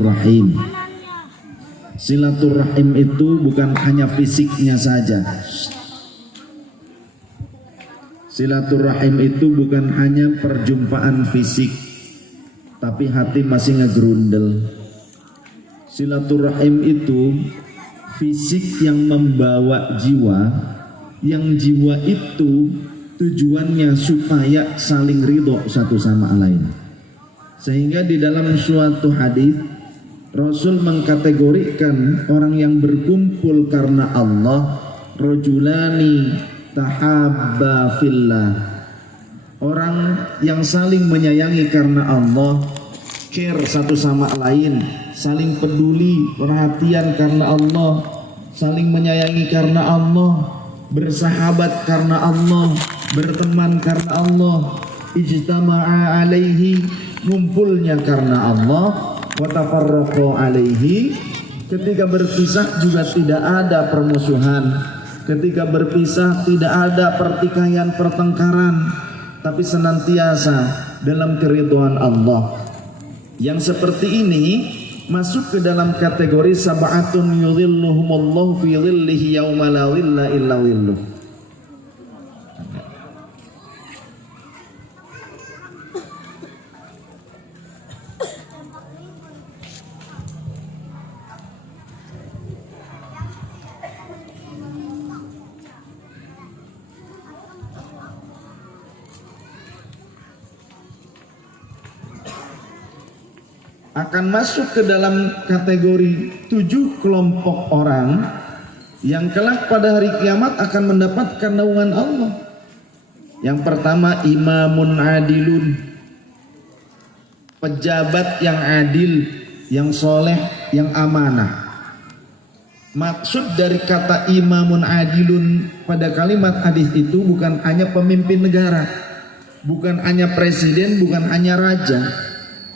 rahim. Silaturahim itu bukan hanya fisiknya saja. Silaturahim itu bukan hanya perjumpaan fisik, tapi hati masih ngegerundel. Silaturahim itu fisik yang membawa jiwa, yang jiwa itu tujuannya supaya saling ridho satu sama lain. Sehingga di dalam suatu hadis Rasul mengkategorikan orang yang berkumpul karena Allah, rajulani tahabba fillah, orang yang saling menyayangi karena Allah, care satu sama lain, saling peduli, perhatian karena Allah, saling menyayangi karena Allah, bersahabat karena Allah, berteman karena Allah, ijtama'a alaihi, ngumpulnya karena Allah, wa tafarraqu alaihi, ketika berpisah juga tidak ada permusuhan, ketika berpisah tidak ada pertikaian, pertengkaran, tapi senantiasa dalam keridhaan Allah. Yang seperti ini masuk ke dalam kategori sab'atun yudhilluhumullahu fi dhillihi yauma la dhilla illa dhilluh. Akan masuk ke dalam kategori 7 kelompok orang yang kelak pada hari kiamat akan mendapatkan naungan Allah. Yang pertama, imamun adilun, pejabat yang adil, yang soleh, yang amanah. Maksud dari kata imamun adilun pada kalimat hadis itu bukan hanya pemimpin negara, bukan hanya presiden, bukan hanya raja,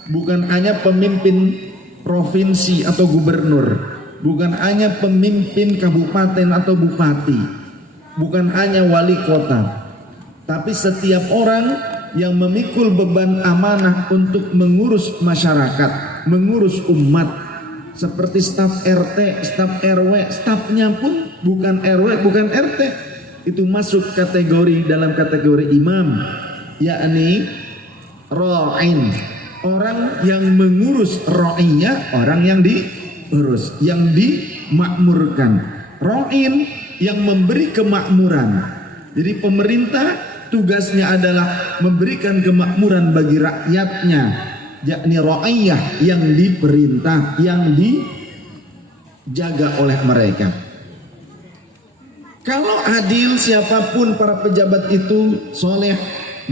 bukan hanya pemimpin provinsi atau gubernur, bukan hanya pemimpin kabupaten atau bupati, bukan hanya wali kota, tapi setiap orang yang memikul beban amanah untuk mengurus masyarakat, mengurus umat, seperti staf RT, staf RW, stafnya pun bukan RW, bukan RT, itu masuk kategori dalam kategori imam, yakni ra'in, orang yang mengurus, ra'iyah, orang yang diurus, yang dimakmurkan. Ra'in yang memberi kemakmuran. Jadi pemerintah tugasnya adalah memberikan kemakmuran bagi rakyatnya, yakni ra'iyah, yang diperintah, yang dijaga oleh mereka. Kalau adil, siapapun para pejabat itu soleh,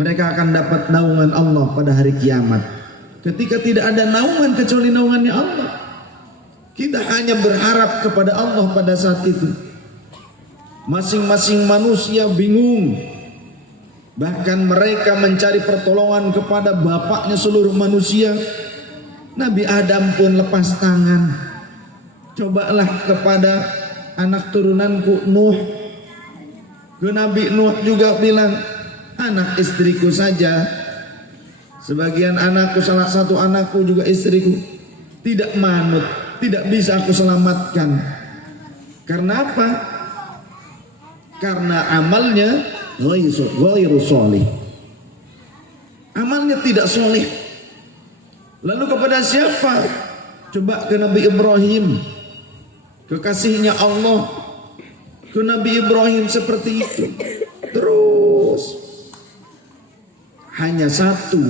mereka akan dapat naungan Allah pada hari kiamat. Ketika tidak ada naungan kecuali naungannya Allah, kita hanya berharap kepada Allah pada saat itu. Masing-masing manusia bingung, bahkan mereka mencari pertolongan kepada bapaknya seluruh manusia. Nabi Adam pun lepas tangan. Cobalah kepada anak turunanku Nuh. Ke Nabi Nuh juga bilang, anak istriku saja, sebagian anakku, salah satu anakku juga istriku, tidak manut, tidak bisa aku selamatkan. Karena apa? Karena amalnya ghairu sholih. Amalnya tidak soleh. Lalu kepada siapa? Coba ke Nabi Ibrahim, kekasihnya Allah. Ke Nabi Ibrahim seperti itu. Terus hanya satu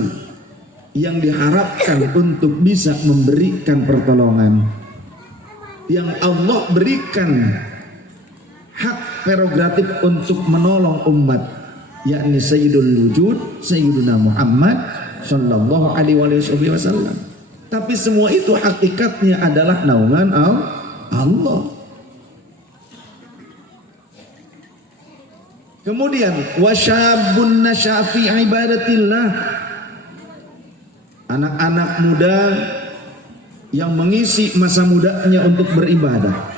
yang diharapkan untuk bisa memberikan pertolongan, yang Allah berikan hak prerogatif untuk menolong umat, yakni Sayyidul Wujud, Sayyiduna Muhammad sallallahu alaihi wasallam. Tapi semua itu hakikatnya adalah naungan Allah. Kemudian wasyabun nasya fi ibadatillah, anak-anak muda yang mengisi masa mudanya untuk beribadah.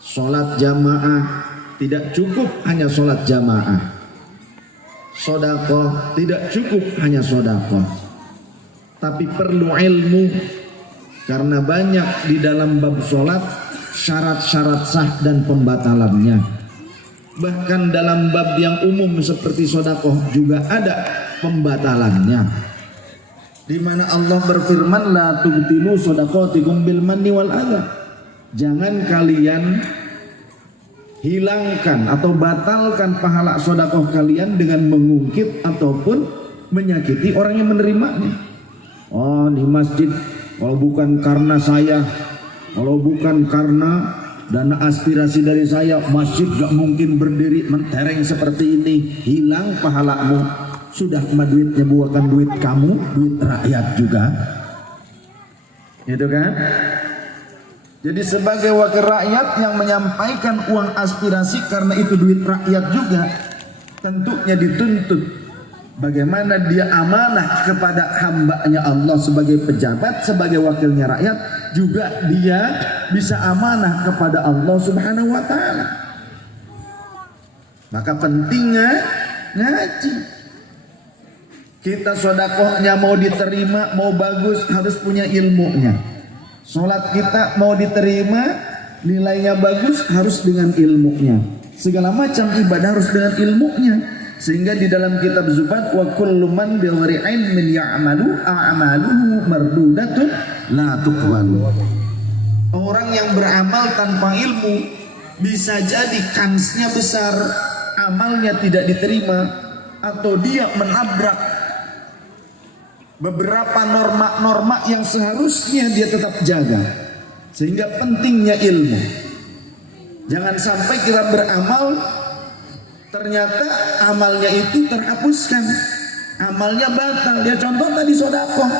Sholat jamaah, tidak cukup hanya sholat jamaah. Sedekah tidak cukup hanya sedekah, tapi perlu ilmu, Karena banyak di dalam bab sholat syarat-syarat sah dan pembatalannya. Bahkan dalam bab yang umum seperti sodakoh juga ada pembatalannya. Di mana Allah berfirman, la tubtilu sodakotikum bil manni wal adha. Jangan kalian hilangkan atau batalkan pahala sodakoh kalian dengan mengungkit ataupun menyakiti orang yang menerimanya. Oh, di masjid kalau bukan karena saya, kalau bukan karena dana aspirasi dari saya, masjid gak mungkin berdiri mentereng seperti ini. Hilang pahalamu. Sudah duitnya bukan duit kamu, duit rakyat juga. Itu kan? Jadi sebagai wakil rakyat yang menyampaikan uang aspirasi karena itu duit rakyat juga, tentunya dituntut bagaimana dia amanah kepada hambanya Allah sebagai pejabat, sebagai wakilnya rakyat, juga dia bisa amanah kepada Allah Subhanahu wa ta'ala. Maka pentingnya ngaji. Kita sodakohnya mau diterima, mau bagus, harus punya ilmunya. Sholat kita mau diterima, nilainya bagus, harus dengan ilmunya. Segala macam ibadah harus dengan ilmunya. Sehingga di dalam kitab Zubat, wa kullu man bighairi ilmin ya'malu a'maluhu mardudatun la tuqbalu. Orang yang beramal tanpa ilmu bisa jadi kansnya besar amalnya tidak diterima, atau dia menabrak beberapa norma-norma yang seharusnya dia tetap jaga. Sehingga pentingnya ilmu. Jangan sampai kita beramal ternyata amalnya itu terhapuskan, amalnya batal. Ya contoh tadi sodakoh.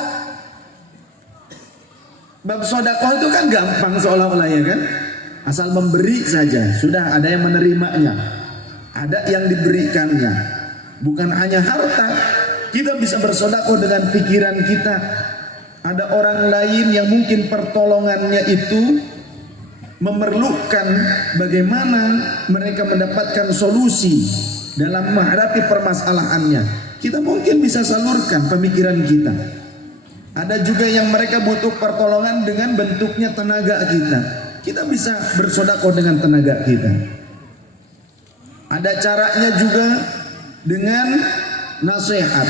Bab sodakoh itu kan gampang seolah-olah, ya kan? Asal memberi saja, sudah ada yang menerimanya, ada yang diberikannya. Bukan hanya harta, kita bisa bersodakoh dengan pikiran kita. Ada orang lain yang mungkin pertolongannya itu memerlukan bagaimana mereka mendapatkan solusi dalam menghadapi permasalahannya. Kita mungkin bisa salurkan pemikiran kita. Ada juga yang mereka butuh pertolongan dengan bentuknya tenaga kita. Kita bisa bersodakoh dengan tenaga kita. Ada caranya juga dengan nasihat.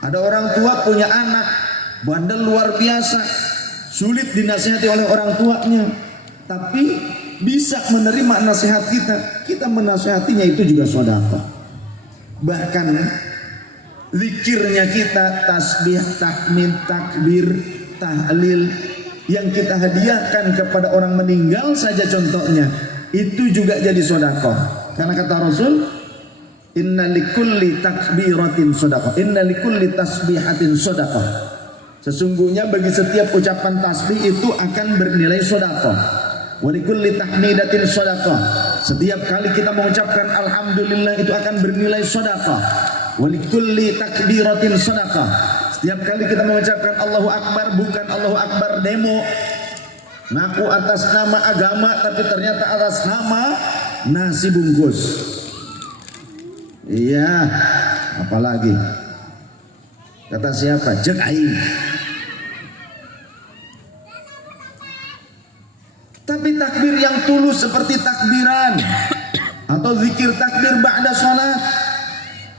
Ada orang tua punya anak bandel luar biasa, sulit dinasihati oleh orang tuanya, tapi bisa menerima nasihat kita. Kita menasihatinya itu juga sedekah. Bahkan zikirnya kita, tasbih, tahmid, takbir, tahlil yang kita hadiahkan kepada orang meninggal saja contohnya, itu juga jadi sedekah. Karena kata Rasul, inna likulli takbiratin sedekah, inna likulli tasbihatin sedekah. Sesungguhnya bagi setiap ucapan tasbih itu akan bernilai sedekah. Wa likulli tahmidatin sedekah. Setiap kali kita mengucapkan alhamdulillah itu akan bernilai sedekah. Wa likulli takbiratin sedekah. Setiap kali kita mengucapkan Allahu Akbar, bukan Allahu Akbar demo, ngaku atas nama agama tapi ternyata atas nama nasi bungkus. Iya, apalagi kata siapa? Jek aing. Tapi takbir yang tulus seperti takbiran atau zikir takbir ba'da sholat,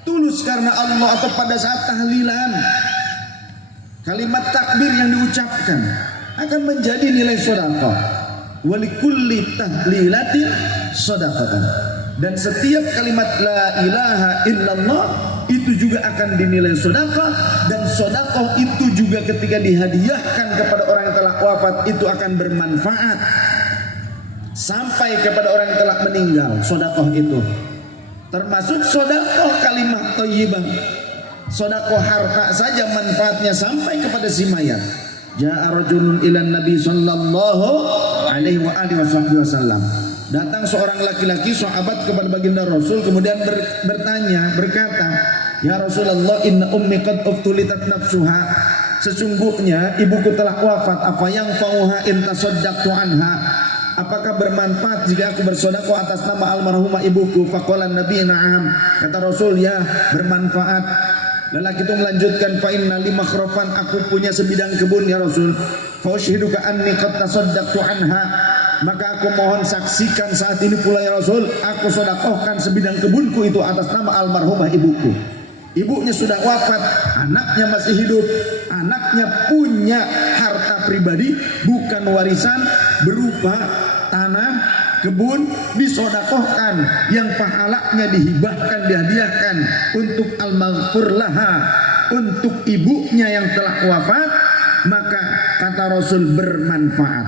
tulus karena Allah, atau pada saat tahlilan, kalimat takbir yang diucapkan akan menjadi nilai sedekah. Walikulli tahlilatin sedekatan. Dan setiap kalimat la ilaha illallah itu juga akan dinilai sedekah. Dan sedekah itu juga ketika dihadiahkan kepada orang yang telah wafat itu akan bermanfaat sampai kepada orang yang telah meninggal. Sedekah itu termasuk sedekah kalimat thayyibah. Sedekah harta saja manfaatnya sampai kepada si mayat. Ja'a rajulun ilan nabi sallallahu alaihi wa alihi wasallam. Datang seorang laki-laki sahabat kepada baginda Rasul, kemudian berkata, ya Rasulullah, inna ummi qad uftulitat nafsuha. Sesungguhnya ibuku telah wafat. Apa yang fauha in tasaddaqtu anha. Apakah bermanfaat jika aku bersedekah atas nama almarhumah ibuku? Faqala Nabi na'am. Kata Rasul, ya bermanfaat. Lelaki itu melanjutkan, fa inna li makhrafan, aku punya sebidang kebun ya Rasul. Fa ushiduka anni qad tasaddaqtu anha, maka aku mohon saksikan saat ini pula ya Rasul, aku sedekahkan sebidang kebunku itu atas nama almarhumah ibuku. Ibunya sudah wafat, anaknya masih hidup. Anaknya punya harta pribadi, bukan warisan, berupa tanah, kebun, disodakohkan, yang pahalanya dihibahkan, dihadiahkan untuk al-maghfur laha, untuk ibunya yang telah wafat, maka kata Rasul bermanfaat.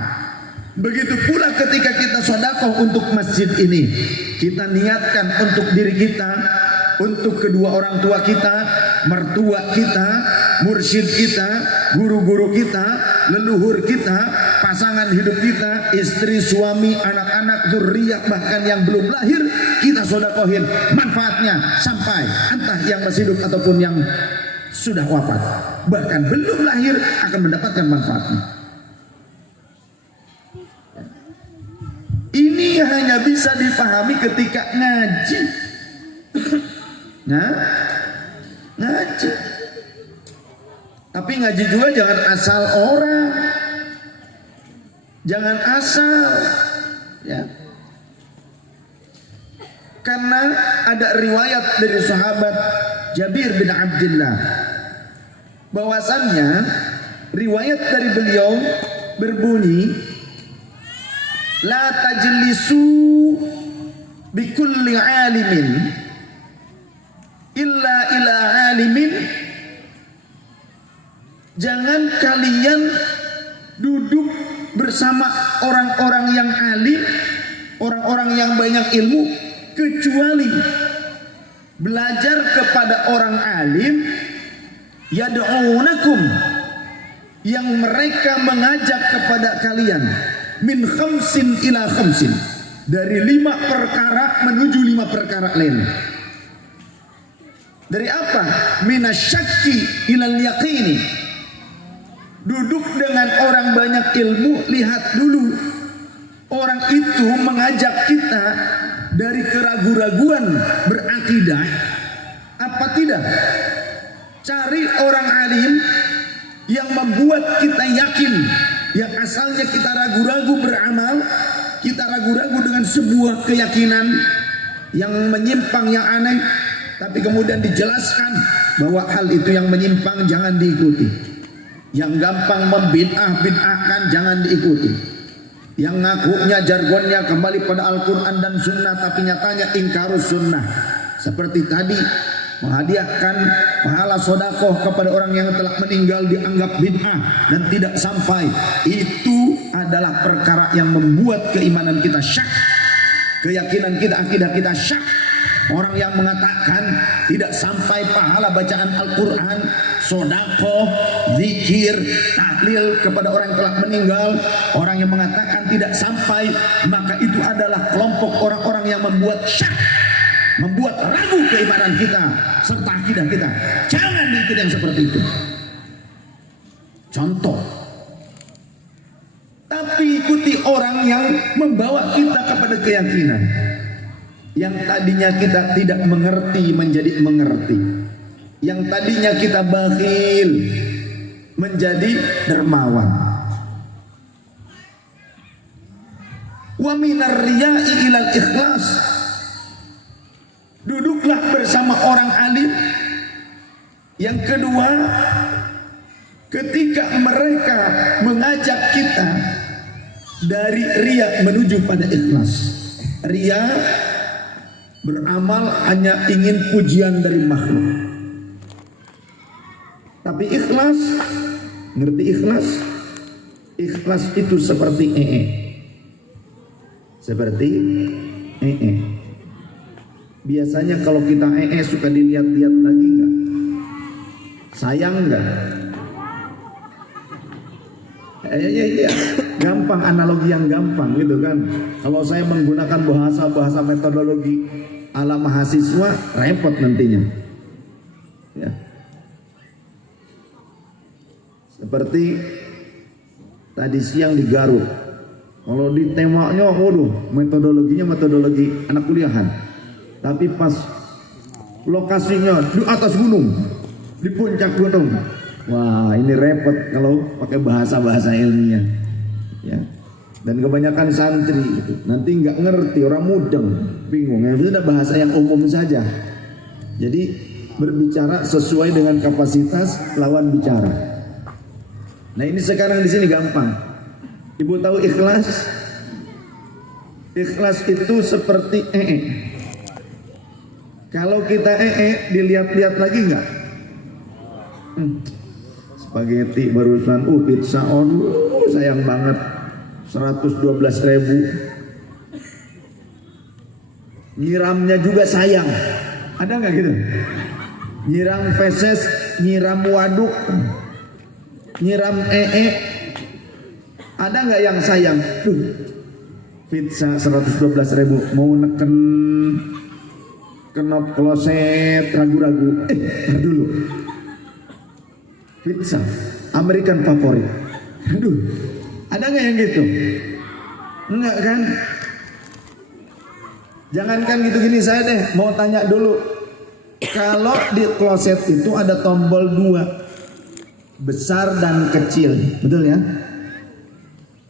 Begitu pula ketika kita sodakoh untuk masjid ini, kita niatkan untuk diri kita, untuk kedua orang tua kita, mertua kita, mursyid kita, guru-guru kita, leluhur kita, pasangan hidup kita, istri, suami, anak-anak, zuriyah, bahkan yang belum lahir, kita sodakohin. Manfaatnya sampai entah yang masih hidup ataupun yang sudah wafat, bahkan belum lahir akan mendapatkan manfaatnya. Ini hanya bisa dipahami ketika ngaji. Nah, ngaji. Tapi ngaji juga jangan asal orang. Jangan asal, ya. Karena ada riwayat dari sahabat Jabir bin Abdullah bahwasannya riwayat dari beliau berbunyi, la tajlisu bikulli alimin illa ila alimin, jangan kalian duduk bersama orang-orang yang alim, orang-orang yang banyak ilmu, kecuali belajar kepada orang alim yad'unakum, yang mereka mengajak kepada kalian min khamsin ila khamsin, dari 5 perkara menuju 5 perkara lain. Dari apa? Minasyakki ilal yaqini. Duduk dengan orang banyak ilmu, lihat dulu orang itu mengajak kita dari keraguan-raguan berakidah apa tidak. Cari orang alim yang membuat kita yakin, yang asalnya kita ragu-ragu beramal, kita ragu-ragu dengan sebuah keyakinan yang menyimpang, yang aneh, tapi kemudian dijelaskan bahwa hal itu yang menyimpang jangan diikuti. Yang gampang membid'ah-bid'ahkan jangan diikuti. Yang ngakunya jargonnya kembali pada Al-Quran dan Sunnah, tapi nyatanya ingkarus sunnah. Seperti tadi, menghadiahkan pahala sodakoh kepada orang yang telah meninggal dianggap bid'ah dan tidak sampai. Itu adalah perkara yang membuat keimanan kita syak, keyakinan kita, akidah kita syak. Orang yang mengatakan tidak sampai pahala bacaan Al-Quran, sodakoh, zikir, tahlil kepada orang yang telah meninggal, orang yang mengatakan tidak sampai, maka itu adalah kelompok orang-orang yang membuat syak, membuat ragu keimanan kita serta akidah kita. Jangan diikuti yang seperti itu. Contoh, tapi ikuti orang yang membawa kita kepada keyakinan yang tadinya kita tidak mengerti menjadi mengerti, yang tadinya kita bakhil menjadi dermawan. Wa minar riya'i ilal ikhlas, duduklah bersama orang alim. Yang kedua, ketika mereka mengajak kita dari riya menuju pada ikhlas. Riya beramal hanya ingin pujian dari makhluk. Tapi ikhlas, ngerti ikhlas? Ikhlas itu seperti seperti Biasanya kalau kita suka dilihat-lihat lagi nggak? Sayang nggak? Iya, gampang, analogi yang gampang gitu kan. Kalau saya menggunakan bahasa metodologi ala mahasiswa, repot nantinya. Ya. Seperti tadi siang di Garut, kalau ditembaknya, waduh, metodologi anak kuliahan. Tapi pas lokasinya di atas gunung, di puncak gunung. Wah, ini repot kalau pakai bahasa-bahasa ilmiah. Ya. Dan kebanyakan santri itu nanti nggak ngerti, orang mudeng, bingung. Itu sudah bahasa yang umum saja. Jadi berbicara sesuai dengan kapasitas lawan bicara. Nah, ini sekarang di sini gampang. Ibu tahu ikhlas? Ikhlas itu seperti Kalau kita dilihat-lihat lagi nggak? Spaghetti barusan, pizza, sayang banget, 112.000. Nyiramnya juga sayang. Ada nggak gitu? Nyiram feses, nyiram waduk, nyiram Ada nggak yang sayang? Pizza 112.000, mau neken kenop kloset, ragu-ragu. Tar dulu. Pizza American favorit. Aduh, ada nggak yang gitu? Enggak kan? Jangankan gitu, gini saya deh mau tanya dulu. Kalau di kloset itu ada tombol 2, besar dan kecil, betul ya?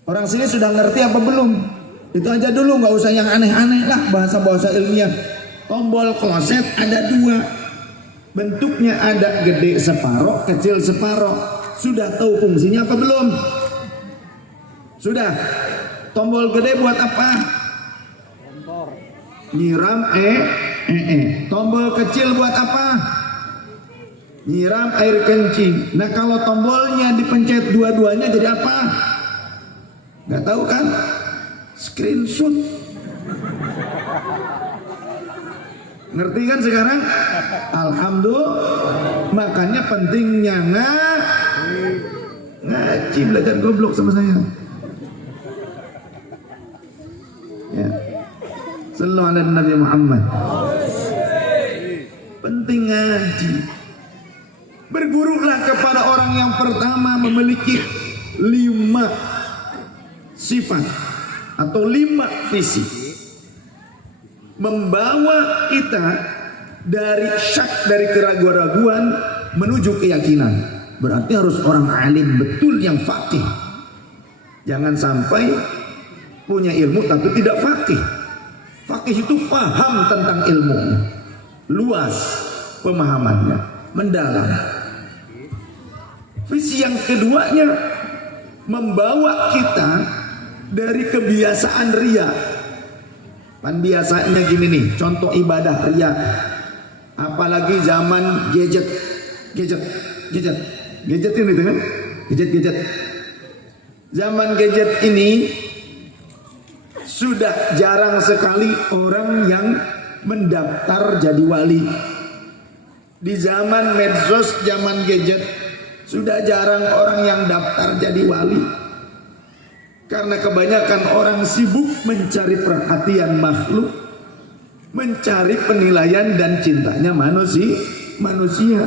Orang sini sudah ngerti apa belum? Itu aja dulu, nggak usah yang aneh-aneh lah, bahasa-bahasa ilmiah. Tombol kloset ada 2, bentuknya ada gede separoh, kecil separoh. Sudah tahu fungsinya apa belum? Sudah. Tombol gede buat apa? Nyiram Tombol kecil buat apa? Nyiram air kencing. Nah, kalau tombolnya dipencet dua-duanya jadi apa? Gak tahu kan? Screenshot. Ngerti kan sekarang? Alhamdulillah. Makanya pentingnya ngaji, belajar goblok sama saya. Ya. Sallallahu alaihi Nabi Muhammad. Penting ngaji. Bergurulah kepada orang yang pertama memiliki 5 sifat atau 5 visi, membawa kita dari syak, dari keraguan-raguan menuju keyakinan. Berarti harus orang alim betul yang faqih. Jangan sampai punya ilmu tapi tidak faqih. Faqih itu paham tentang ilmu, luas pemahamannya, mendalam. Visi yang keduanya membawa kita dari kebiasaan riya. Kan biasanya gini nih, contoh ibadah riya. Apalagi zaman gadget ini kan? Gadget. Zaman gadget ini sudah jarang sekali orang yang mendaftar jadi wali. Di zaman medsos, zaman gadget, sudah jarang orang yang daftar jadi wali. Karena kebanyakan orang sibuk mencari perhatian makhluk, mencari penilaian dan cintanya manusia,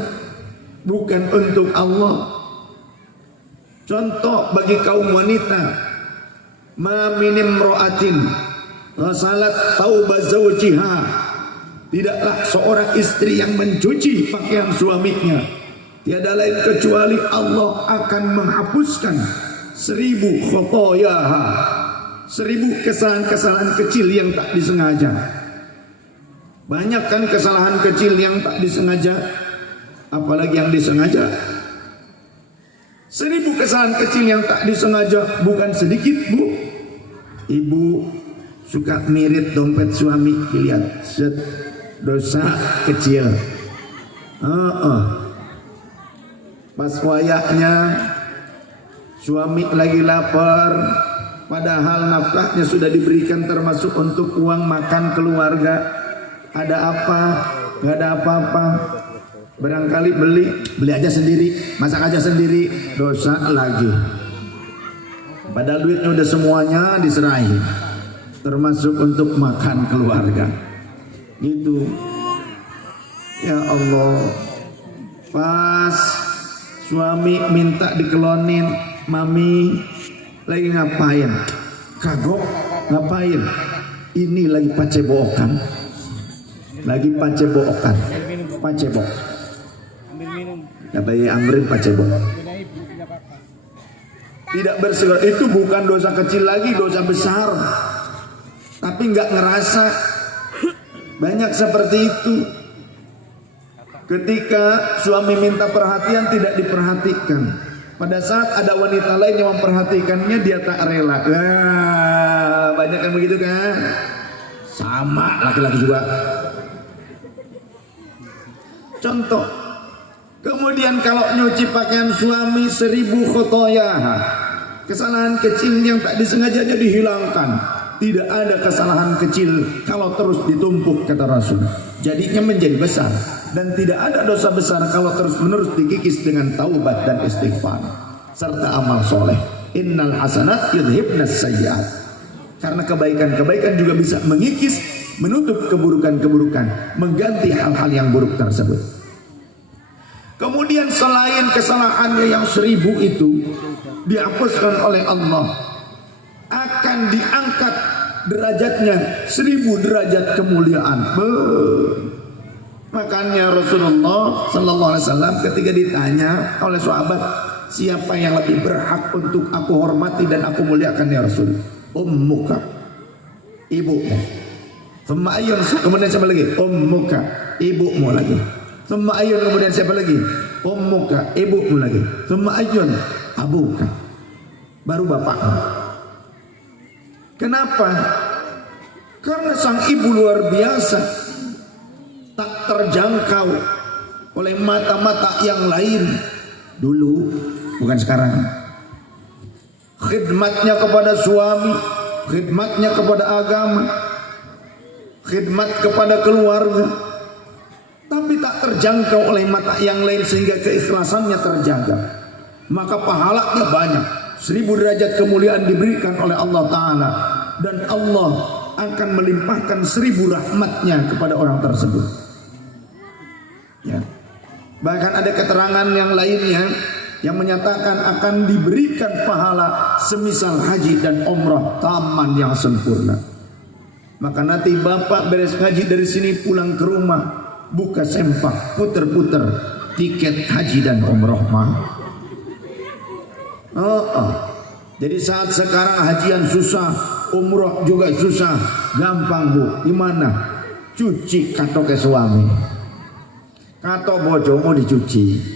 bukan untuk Allah. Contoh bagi kaum wanita, ma minim ro'atin ghasalat thawba zawjiha, tidaklah seorang istri yang mencuci pakaian suaminya, tiada lain kecuali Allah akan menghapuskan 1000 khotoyaha, 1000 kesalahan-kesalahan kecil yang tak disengaja. Banyak kan kesalahan kecil yang tak disengaja, apalagi yang disengaja. 1000 kesalahan kecil yang tak disengaja bukan sedikit, Bu. Ibu suka mirit dompet suami, lihat, dosa kecil. Pas wayahnya suami lagi lapar, padahal nafkahnya sudah diberikan termasuk untuk uang makan keluarga. Ada apa? Gak ada apa-apa. Barangkali beli aja sendiri, masak aja sendiri, dosa lagi. Padahal duitnya udah semuanya diserahin, termasuk untuk makan keluarga. Gitu. Ya Allah. Pas suami minta dikelonin, mami lagi ngapain? Kagok, ngapain? Ini lagi pacebokan. Pacebok. Kata Yai Amrin Pak Cebok. Tidak bersegar, itu bukan dosa kecil lagi, dosa besar. Tapi nggak ngerasa. Banyak seperti itu. Ketika suami minta perhatian tidak diperhatikan. Pada saat ada wanita lain yang memperhatikannya, dia tak rela. Banyak kan begitu kan? Sama laki-laki juga. Contoh. Kemudian kalau nyuci pakaian suami 1000 khotoyah, kesalahan kecil yang tak disengajanya dihilangkan. Tidak ada kesalahan kecil kalau terus ditumpuk, kata Rasul. Jadinya menjadi besar. Dan tidak ada dosa besar kalau terus menerus dikikis dengan taubat dan istighfar serta amal soleh. Innal hasanat yudhibnas sayyiat. Karena kebaikan-kebaikan juga bisa mengikis, menutup keburukan-keburukan, mengganti hal-hal yang buruk tersebut. Kemudian selain kesalahannya yang 1000 itu dihapuskan oleh Allah, akan diangkat derajatnya 1000 derajat kemuliaan. Makanya Rasulullah Sallallahu Alaihi Wasallam ketika ditanya oleh sahabat, siapa yang lebih berhak untuk aku hormati dan aku muliakan ya Rasul? Ummuka, ibumu. Kemudian siapa lagi? Ummuka, ibumu lagi. Thumma ayun, kemudian siapa lagi? Ummuka, ibumu lagi. Thumma ayun, abuka, baru bapakmu. Kenapa? Karena sang ibu luar biasa, tak terjangkau oleh mata-mata yang lain dulu, bukan sekarang. Khidmatnya kepada suami, khidmatnya kepada agama, khidmat kepada keluarga, tapi tak terjangkau oleh mata yang lain sehingga keikhlasannya terjaga. Maka pahalanya banyak. 1000 derajat kemuliaan diberikan oleh Allah Ta'ala. Dan Allah akan melimpahkan 1000 rahmatnya kepada orang tersebut. Ya. Bahkan ada keterangan yang lainnya yang menyatakan akan diberikan pahala semisal haji dan umrah taman yang sempurna. Maka nanti bapak beres haji dari sini pulang ke rumah, buka sempak, puter-puter tiket haji dan umroh mah. Jadi saat sekarang hajian susah, umroh juga susah, gampang bu. Gimana? Cuci kato ke suami, kato bojomu dicuci.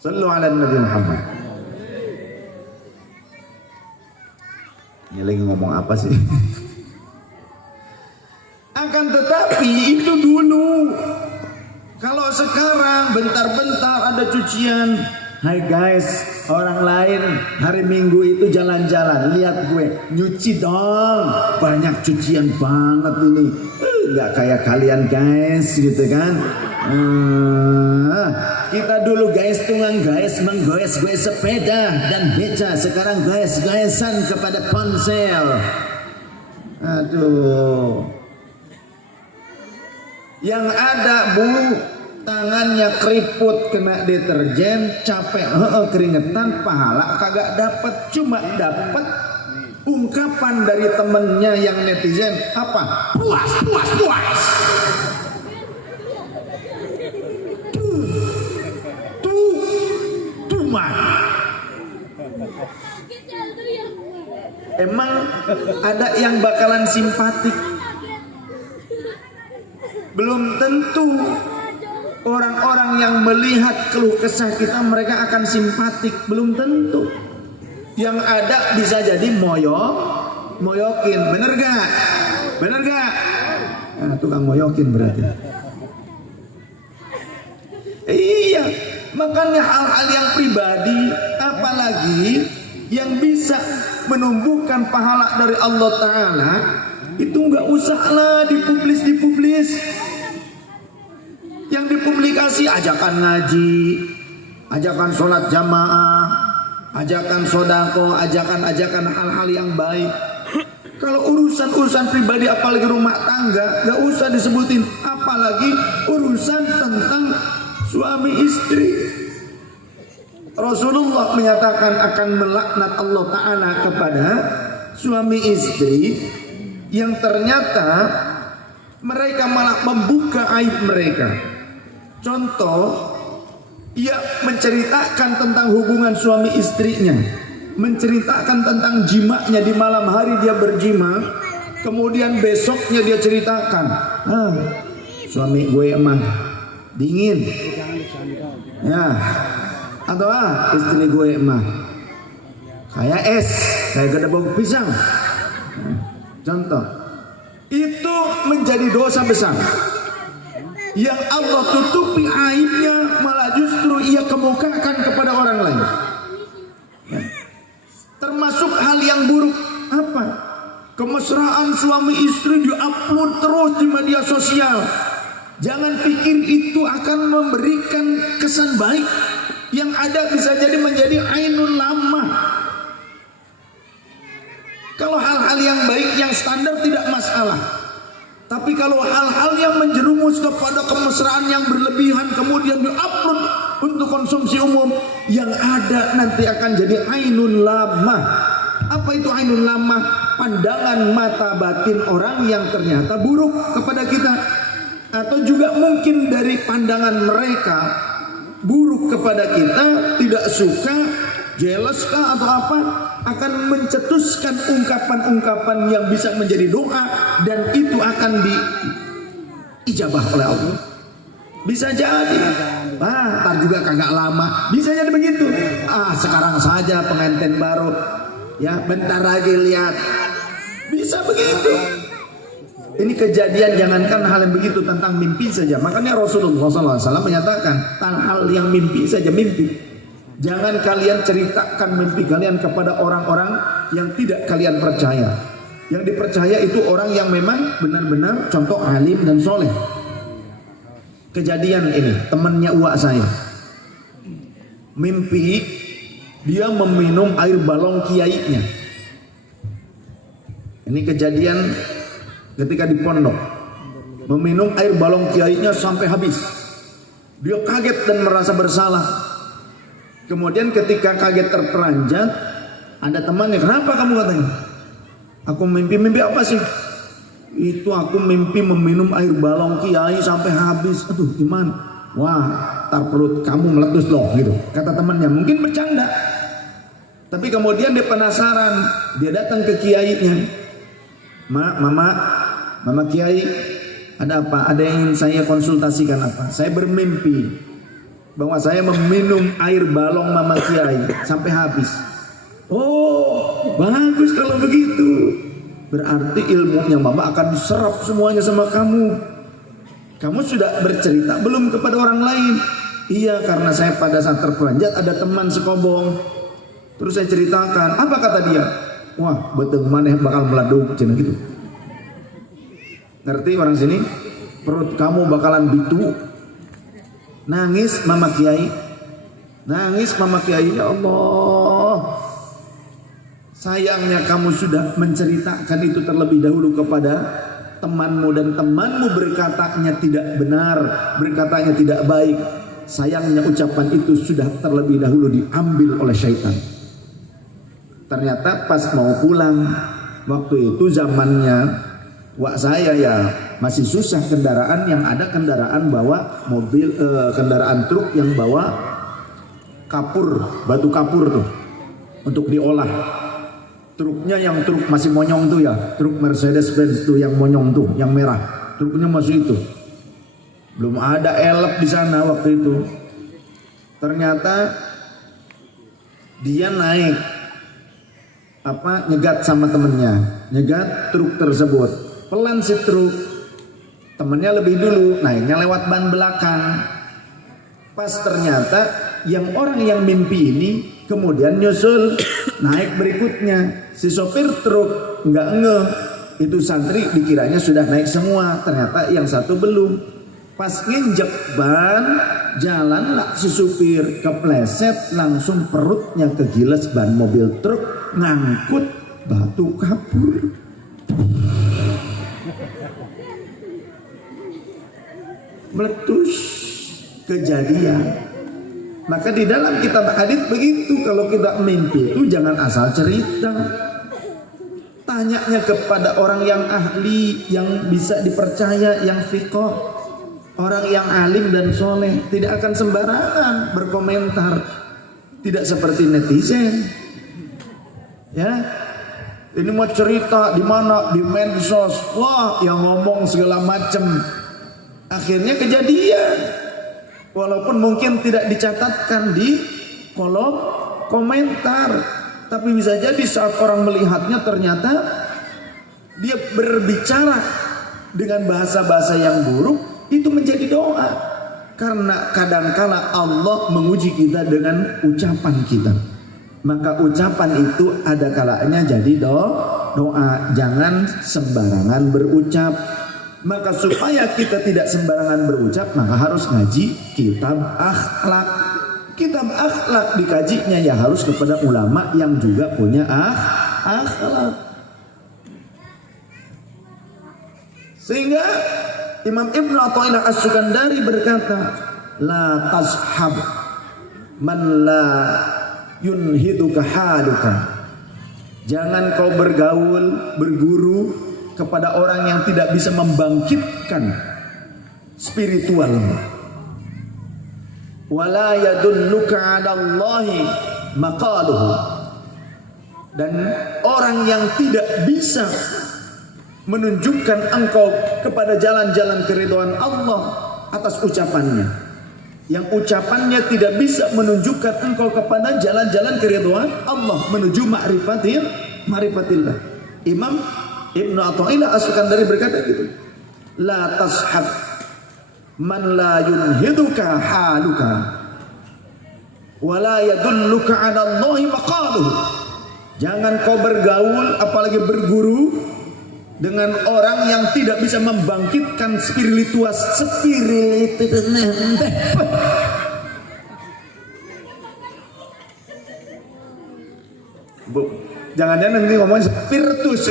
Sallu ala Nabi Muhammad. Ini lagi ngomong apa sih? Akan tetapi itu dulu. Kalau sekarang bentar-bentar ada cucian. Hai guys, orang lain hari Minggu itu jalan-jalan, lihat gue nyuci dong, banyak cucian banget ini. Gak kayak kalian guys gitu kan. Kita dulu guys tunggang guys menggoes-goes sepeda dan beca, sekarang goes-goesan kepada ponsel. Aduh. Yang ada bu, tangannya keriput kena deterjen, capek, keringetan, pahala kagak dapat, cuma dapat ungkapan dari temennya yang netizen apa? Puas. Tuh. Emang ada yang bakalan simpatik? Belum tentu. Orang-orang yang melihat keluh kesah kita mereka akan simpatik, belum tentu. Yang ada bisa jadi moyokin, bener gak? Nah, tukang moyokin berarti. Iya, makanya hal-hal yang pribadi, apalagi yang bisa menumbuhkan pahala dari Allah Ta'ala, itu nggak usahlah dipublis. Yang dipublikasi ajakan ngaji, ajakan sholat jamaah, ajakan sodako, ajakan hal-hal yang baik. Kalau urusan pribadi apalagi rumah tangga gak usah disebutin, apalagi urusan tentang suami istri. Rasulullah menyatakan akan melaknat Allah Ta'ala kepada suami istri yang ternyata mereka malah membuka aib mereka. Contoh, ia menceritakan tentang hubungan suami istrinya, menceritakan tentang jimaknya di malam hari dia berjima, kemudian besoknya dia ceritakan, suami gue emang dingin, ya, atau istri gue emang kayak es, kayak gedebong pisang. Contoh, itu menjadi dosa besar yang Allah tutupi aibnya, malah justru ia kemukakan kepada orang lain. Termasuk hal yang buruk apa? Kemesraan suami istri diupload terus di media sosial. Jangan pikir itu akan memberikan kesan baik. Yang ada bisa jadi menjadi ainun lamah. Kalau hal-hal yang baik, yang standar tidak masalah. Tapi kalau hal-hal yang menjerumus kepada kemesraan yang berlebihan kemudian diupload untuk konsumsi umum, yang ada nanti akan jadi ainun lamah. Apa itu ainun lamah? Pandangan mata batin orang yang ternyata buruk kepada kita, atau juga mungkin dari pandangan mereka buruk kepada kita, tidak suka, jealous kah atau apa, akan mencetuskan ungkapan-ungkapan yang bisa menjadi doa, dan itu akan diijabah oleh Allah. Bisa jadi, ntar juga kagak lama, bisa jadi begitu. Sekarang saja pengantin baru, ya bentar lagi lihat, bisa begitu. Ini kejadian, jangankan hal yang begitu, tentang mimpi saja. Makanya Rasulullah SAW menyatakan, hal yang mimpi saja, mimpi. Jangan kalian ceritakan mimpi kalian kepada orang-orang yang tidak kalian percaya. Yang dipercaya itu orang yang memang benar-benar contoh alim dan soleh. Kejadian ini, temannya uak saya. Mimpi, dia meminum air balong kiainya. Ini kejadian ketika di pondok, meminum air balong kiainya sampai habis. Dia kaget dan merasa bersalah. Kemudian ketika kaget terperanjat, ada temannya, kenapa kamu, katanya? Aku mimpi apa sih? Itu aku mimpi meminum air balong kiai sampai habis. Aduh, gimana? Wah, tar perut kamu meletus loh, gitu kata temannya. Mungkin bercanda, tapi kemudian dia penasaran. Dia datang ke kiainya. Mama Kiai, ada apa? Ada yang ingin saya konsultasikan apa? Saya bermimpi bahwa saya meminum air balong Mama Kiai sampai habis. Oh, bagus kalau begitu. Berarti ilmunya Mama akan diserap semuanya sama kamu. Kamu sudah bercerita belum kepada orang lain? Iya, karena saya pada saat terperanjat ada teman sekobong. Terus saya ceritakan, apa kata dia? Wah, betul mana bakal meladuk, cina gitu. Ngerti orang sini? Perut kamu bakalan bitu. Nangis Mama Kiai. Nangis Mama Kiai, ya Allah. Sayangnya kamu sudah menceritakan itu terlebih dahulu kepada temanmu, dan temanmu berkatanya tidak benar, berkatanya tidak baik. Sayangnya ucapan itu sudah terlebih dahulu diambil oleh syaitan. Ternyata pas mau pulang, waktu itu zamannya wak saya ya masih susah kendaraan, yang ada kendaraan bawa mobil, kendaraan truk yang bawa kapur, batu kapur tuh untuk diolah. Truknya yang truk masih monyong tuh ya, truk Mercedes-Benz tuh yang monyong tuh, yang merah. Truknya masih itu. Belum ada elep di sana waktu itu. Ternyata dia naik nyegat sama temennya, nyegat truk tersebut. Pelan si truk, temennya lebih dulu, naiknya lewat ban belakang. Pas ternyata yang orang yang mimpi ini kemudian nyusul naik berikutnya. Si sopir truk nggak ngeh, itu santri dikiranya sudah naik semua, ternyata yang satu belum. Pas nginjek ban, jalan lah si supir, kepleset, langsung perutnya kegiles ban mobil truk, ngangkut batu kapur. Meletus kejadian. Maka di dalam kitab hadits begitu, kalau kita mimpi itu jangan asal cerita. Tanyanya kepada orang yang ahli, yang bisa dipercaya, yang fiqh. Orang yang alim dan soleh tidak akan sembarangan berkomentar, tidak seperti netizen. Ya, ini mau cerita di mana, di medsos, wah yang ngomong segala macam, akhirnya kejadian, walaupun mungkin tidak dicatatkan di kolom komentar, tapi bisa jadi saat orang melihatnya ternyata dia berbicara dengan bahasa-bahasa yang buruk, itu menjadi doa. Karena kadangkala Allah menguji kita dengan ucapan kita, maka ucapan itu ada kalanya jadi doa. Jangan sembarangan berucap. Maka supaya kita tidak sembarangan berucap, maka harus ngaji kitab akhlak. Kitab akhlak dikajinya ya harus kepada ulama yang juga punya akhlak. Sehingga Imam Ibnu Athaillah As-Sukandari berkata, la tashab man la yunhiduka haluka. Jangan kau bergaul, berguru kepada orang yang tidak bisa membangkitkan spiritualmu. Wala yadulluka 'ala Allahi maqaluhu. Dan orang yang tidak bisa menunjukkan engkau kepada jalan-jalan keridhaan Allah atas ucapannya, yang ucapannya tidak bisa menunjukkan engkau kepada jalan-jalan keridhaan Allah menuju ma'rifatillah. Imam Ibnu Athaillah As-Sukandari berkata gitu, la tashab man la yunhiduka haluka wa la yadulluka 'ala Allahi maqaluhu. Jangan kau bergaul apalagi berguru dengan orang yang tidak bisa membangkitkan spiritualitas. Bu, jangan-jangan nanti ngomong spiritus.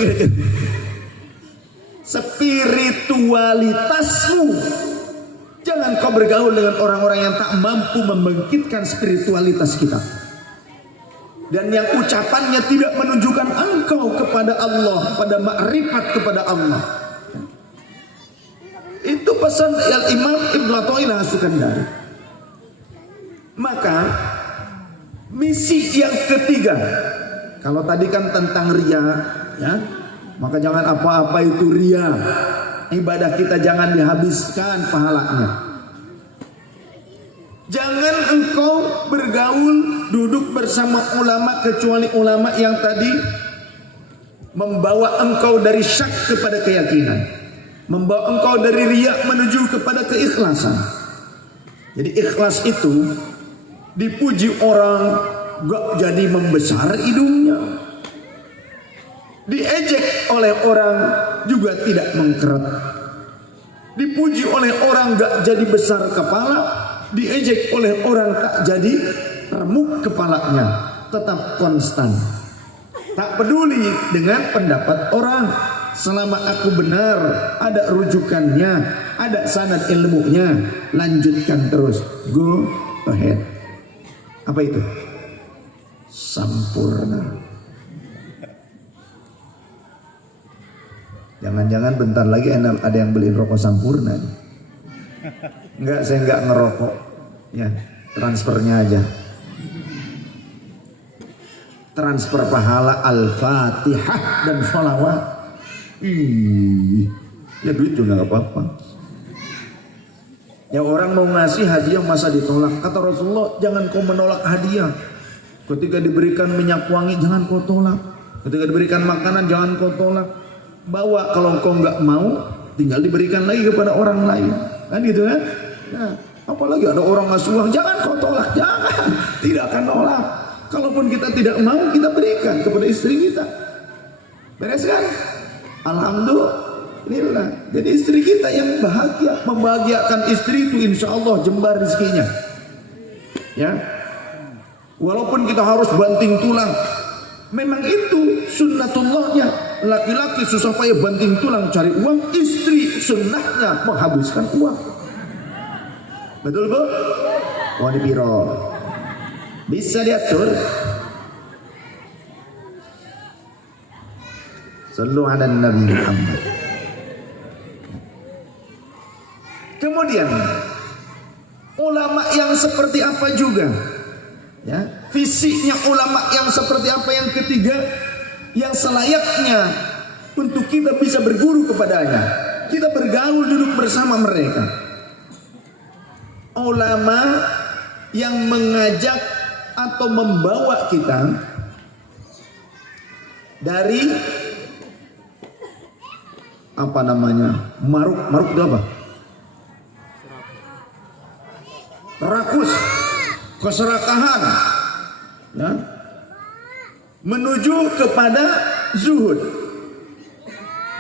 Spiritualitasmu. Jangan kau bergaul dengan orang-orang yang tak mampu membangkitkan spiritualitas kita, dan yang ucapannya tidak menunjukkan engkau kepada Allah, pada makrifat kepada Allah. Itu pesan Imam Ibnu Athaillah As-Sukandari. Maka misi yang ketiga, kalau tadi kan tentang riya, ya, maka jangan apa-apa itu riya. Ibadah kita jangan dihabiskan pahalanya. Jangan engkau bergaul, duduk bersama ulama kecuali ulama yang tadi membawa engkau dari syak kepada keyakinan, membawa engkau dari riya menuju kepada keikhlasan. Jadi ikhlas itu dipuji orang gak jadi membesar hidungnya, diejek oleh orang juga tidak mengkeret, dipuji oleh orang gak jadi besar kepala, diejek oleh orang tak jadi remuk kepalanya, tetap konstan, tak peduli dengan pendapat orang. Selama aku benar, ada rujukannya, ada sanad ilmunya, lanjutkan terus, go ahead. Apa itu? Sampurna. Jangan-jangan bentar lagi ada yang beliin rokok Sampurna. Enggak, saya enggak ngerokok. Ya, transfernya aja. Transfer pahala Al-Fatihah dan sholawat. Ya duit juga gak apa-apa. Ya orang mau ngasih hadiah masa ditolak. Kata Rasulullah, jangan kau menolak hadiah. Ketika diberikan minyak wangi jangan kau tolak. Ketika diberikan makanan jangan kau tolak. Bawa, kalau kau nggak mau tinggal diberikan lagi kepada orang lain, kan gitu kan? Nah, apalagi ada orang ngasih uang, jangan kau tolak, jangan, tidak akan nolak. Kalaupun kita tidak mau, kita berikan kepada istri kita. Beres kan? Alhamdulillah. Jadi istri kita yang bahagia, membahagiakan istri itu insya Allah jembar rezekinya. Ya, walaupun kita harus banting tulang, memang itu sunnatullahnya. Laki-laki susah payah banting tulang cari uang, istri sunnahnya menghabiskan uang. Betul bu? Wani piro bisa diatur. Sallu ala Nabi Muhammad. Kemudian Kemudian ulama yang seperti apa juga, ya, fisiknya ulama yang seperti apa yang ketiga, yang selayaknya untuk kita bisa berguru kepadanya, kita bergaul duduk bersama mereka. Ulama yang mengajak atau membawa kita dari apa namanya, maruk itu apa? Rakus, keserakahan, ya, menuju kepada zuhud,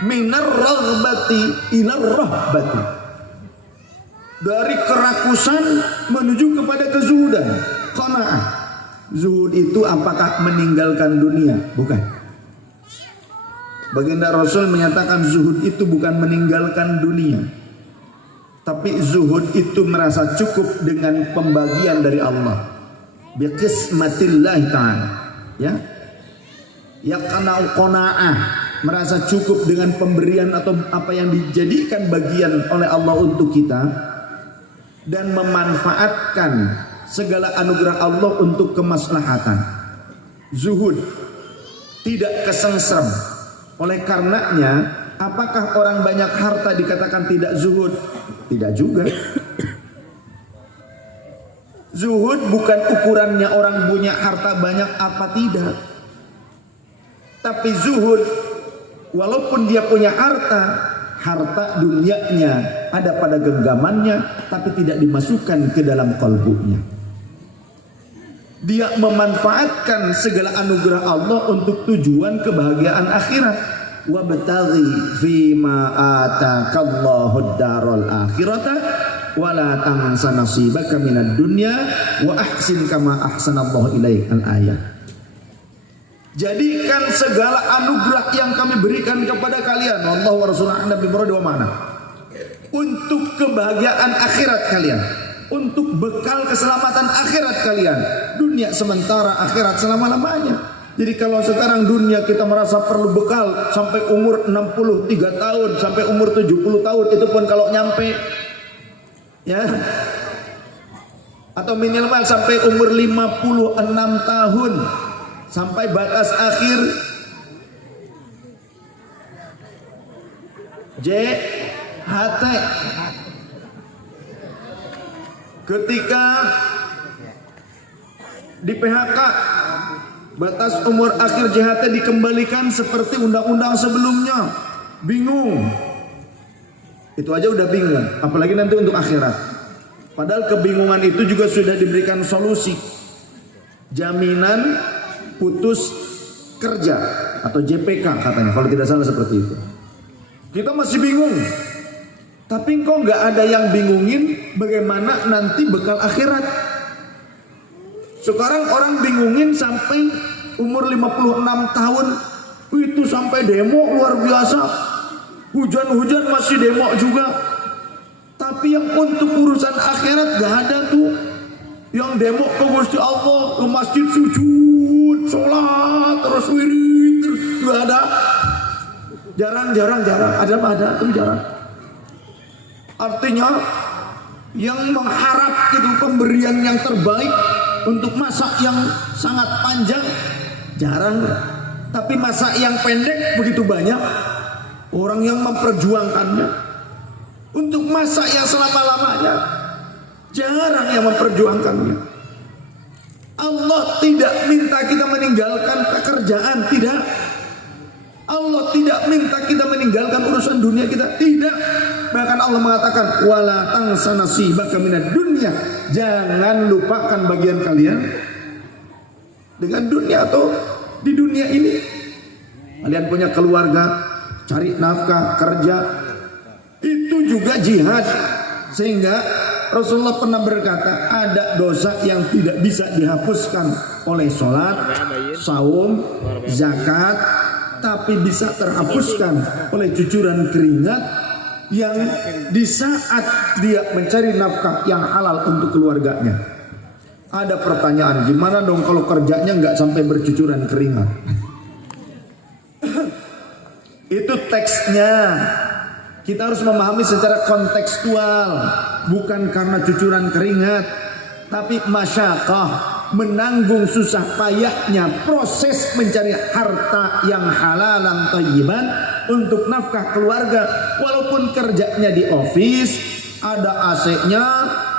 minar raghbati ilar rahbati, dari kerakusan menuju kepada kezuhudan, qanaah. Zuhud itu apakah meninggalkan dunia? Bukan. Baginda Rasul menyatakan zuhud itu bukan meninggalkan dunia, tapi zuhud itu merasa cukup dengan pembagian dari Allah, biqismatillah ta'ala, ya, qanaah, merasa cukup dengan pemberian atau apa yang dijadikan bagian oleh Allah untuk kita, dan memanfaatkan segala anugerah Allah untuk kemaslahatan. Zuhud, tidak kesengsem. Oleh karenanya, apakah orang banyak harta dikatakan tidak zuhud? Tidak juga. Zuhud bukan ukurannya orang punya harta banyak apa tidak. Tapi zuhud, walaupun dia punya harta dunianya ada pada genggamannya, tapi tidak dimasukkan ke dalam kalbunya. Dia memanfaatkan segala anugerah Allah untuk tujuan kebahagiaan akhirat. Wabtaghi fima atakallahu ad-daral akhirata wala tansa nasibaka minad dunya wa ahsin kama ahsanallahu ilaik, al-ayat. Jadikan segala anugerah yang kami berikan kepada kalian, Allah wa rasulullah nabi murad wa mana, untuk kebahagiaan akhirat kalian, untuk bekal keselamatan akhirat kalian. Dunia sementara, akhirat selama-lamanya. Jadi kalau sekarang dunia kita merasa perlu bekal sampai umur 63 tahun, sampai umur 70 tahun, itu pun kalau nyampe, ya, atau minimal sampai umur 56 tahun, sampai batas akhir JHT. Ketika di PHK, batas umur akhir JHT dikembalikan seperti undang-undang sebelumnya. Bingung. Itu aja udah bingung, apalagi nanti untuk akhirat. Padahal kebingungan itu juga sudah diberikan solusi. Jaminan putus kerja atau JPK katanya, kalau tidak salah seperti itu. Kita masih bingung. Tapi kok nggak ada yang bingungin bagaimana nanti bekal akhirat. Sekarang orang bingungin sampai umur 56 tahun, itu sampai demo luar biasa. Hujan-hujan masih demo juga. Tapi yang untuk urusan akhirat gak ada tuh. Yang demo ke Gusti Allah, ke masjid sujud, sholat, terus wirid, terus gak ada. Jarang. Ada, tapi jarang. Artinya yang mengharap itu pemberian yang terbaik untuk masa yang sangat panjang jarang. Tapi masa yang pendek begitu banyak orang yang memperjuangkannya. Untuk masa yang selama-lamanya jarang yang memperjuangkannya. Allah tidak minta kita meninggalkan pekerjaan, tidak. Allah tidak minta kita meninggalkan urusan dunia kita, tidak. Bahkan Allah mengatakan wala tansa nasibaka minad dunya, jangan lupakan bagian kalian dengan dunia atau di dunia ini. Kalian punya keluarga, cari nafkah, kerja, itu juga jihad. Sehingga Rasulullah pernah berkata, ada dosa yang tidak bisa dihapuskan oleh sholat, saum, zakat, tapi bisa terhapuskan oleh cucuran keringat yang di saat dia mencari nafkah yang halal untuk keluarganya. Ada pertanyaan, gimana dong kalau kerjanya nggak sampai bercucuran keringat? Itu teksnya. Kita harus memahami secara kontekstual, bukan karena cucuran keringat, tapi masyaqah, menanggung susah payahnya proses mencari harta yang halalan thayyiban untuk nafkah keluarga. Walaupun kerjanya di office, ada AC-nya,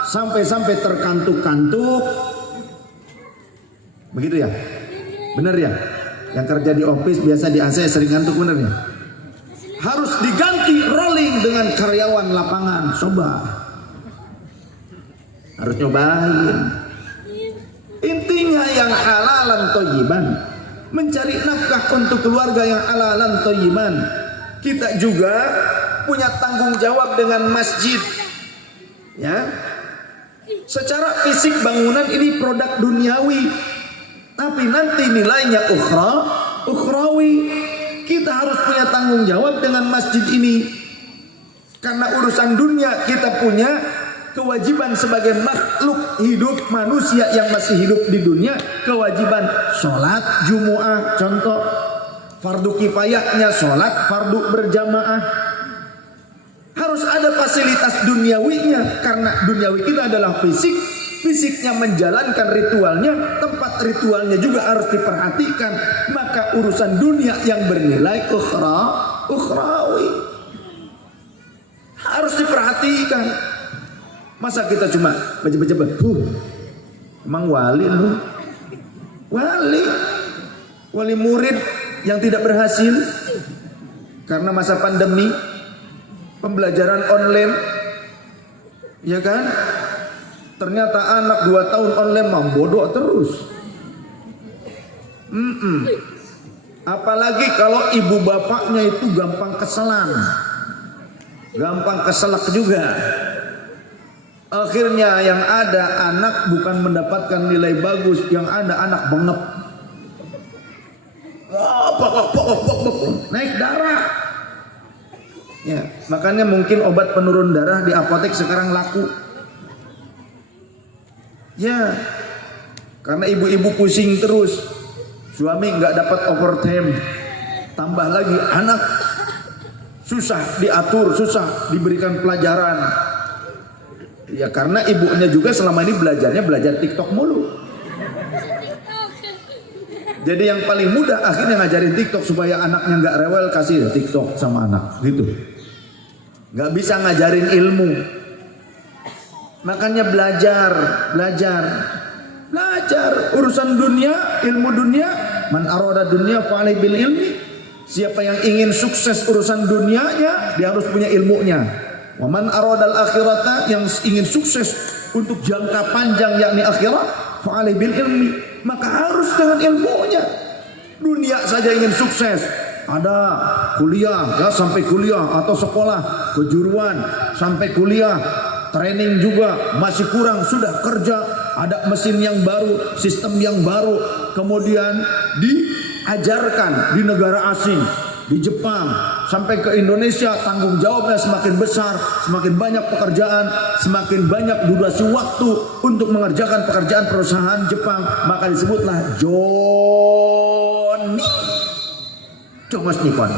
sampai-sampai terkantuk-kantuk. Begitu ya? Benar ya? Yang kerja di office biasa di AC sering kantuk, benar ya? Harus diganti rolling dengan karyawan lapangan. Coba. Harus nyobain. Intinya yang halalan thayyiban, mencari nafkah untuk keluarga yang halalan thayyiban. Kita juga punya tanggung jawab dengan masjid. Ya. Secara fisik bangunan ini produk duniawi, tapi nanti nilainya ukhrawi. Kita harus punya tanggung jawab dengan masjid ini. Karena urusan dunia kita punya kewajiban sebagai makhluk hidup manusia yang masih hidup di dunia. Kewajiban sholat Jumu'ah, contoh. Fardu kifayahnya sholat fardu berjamaah. Harus ada fasilitas duniawinya. Karena duniawi kita adalah fisik. Fisiknya menjalankan ritualnya, tempat ritualnya juga harus diperhatikan. Maka urusan dunia yang bernilai ukhrawi harus diperhatikan. Masa kita cuma baca-baca, emang wali lu? Wali murid yang tidak berhasil karena masa pandemi, pembelajaran online, ya kan? Ternyata anak 2 tahun online mah bodoh terus. Apalagi kalau ibu bapaknya itu gampang keselan, gampang keselak juga. Akhirnya yang ada anak bukan mendapatkan nilai bagus, yang ada anak bengep, naik darah. Ya, makanya mungkin obat penurun darah di apotek sekarang laku. Ya, karena ibu-ibu pusing terus, suami nggak dapat overtime, tambah lagi anak susah diatur, susah diberikan pelajaran. Ya karena ibunya juga selama ini belajar TikTok mulu. Jadi yang paling mudah akhirnya ngajarin TikTok supaya anaknya nggak rewel, kasih TikTok sama anak, gitu. Nggak bisa ngajarin ilmu. Makanya belajar urusan dunia, ilmu dunia. Man arada dunia fa'alaihi bil ilmi. Siapa yang ingin sukses urusan dunianya, dia harus punya ilmunya. Wa man aradal akhirata, yang ingin sukses untuk jangka panjang yakni akhirat, fa'alaihi bil ilmi, maka harus dengan ilmunya. Dunia saja ingin sukses, ada kuliah ya sampai kuliah, atau sekolah kejuruan sampai kuliah. Training juga masih kurang, sudah kerja, ada mesin yang baru, sistem yang baru, kemudian diajarkan di negara asing, di Jepang, sampai ke Indonesia, tanggung jawabnya semakin besar, semakin banyak pekerjaan, semakin banyak durasi waktu untuk mengerjakan pekerjaan perusahaan Jepang, maka disebutlah Jomas Nippon.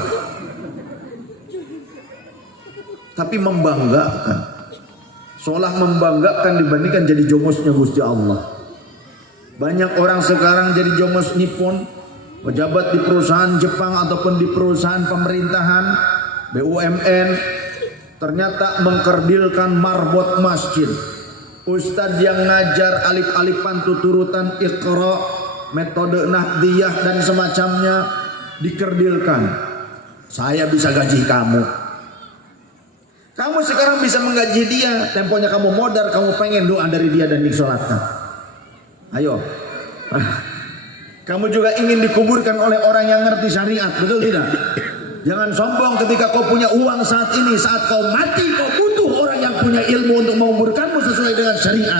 Tapi membanggakan. Seolah membanggakan dibandingkan jadi jomosnya Gusti Allah. Banyak orang sekarang jadi jomos Nippon, pejabat di perusahaan Jepang ataupun di perusahaan pemerintahan, BUMN, ternyata mengkerdilkan marbot masjid. Ustadz yang ngajar alif-alifan tuturutan Iqra, metode Nahdiyah dan semacamnya dikerdilkan. Saya bisa gaji kamu. Kamu sekarang bisa menggaji dia, temponya kamu modal, kamu pengen doa dari dia dan disolatkan. Ayo. Kamu juga ingin dikuburkan oleh orang yang ngerti syariat, betul tidak? Jangan sombong ketika kau punya uang saat ini, saat kau mati kau butuh orang yang punya ilmu untuk menguburkanmu sesuai dengan syariat.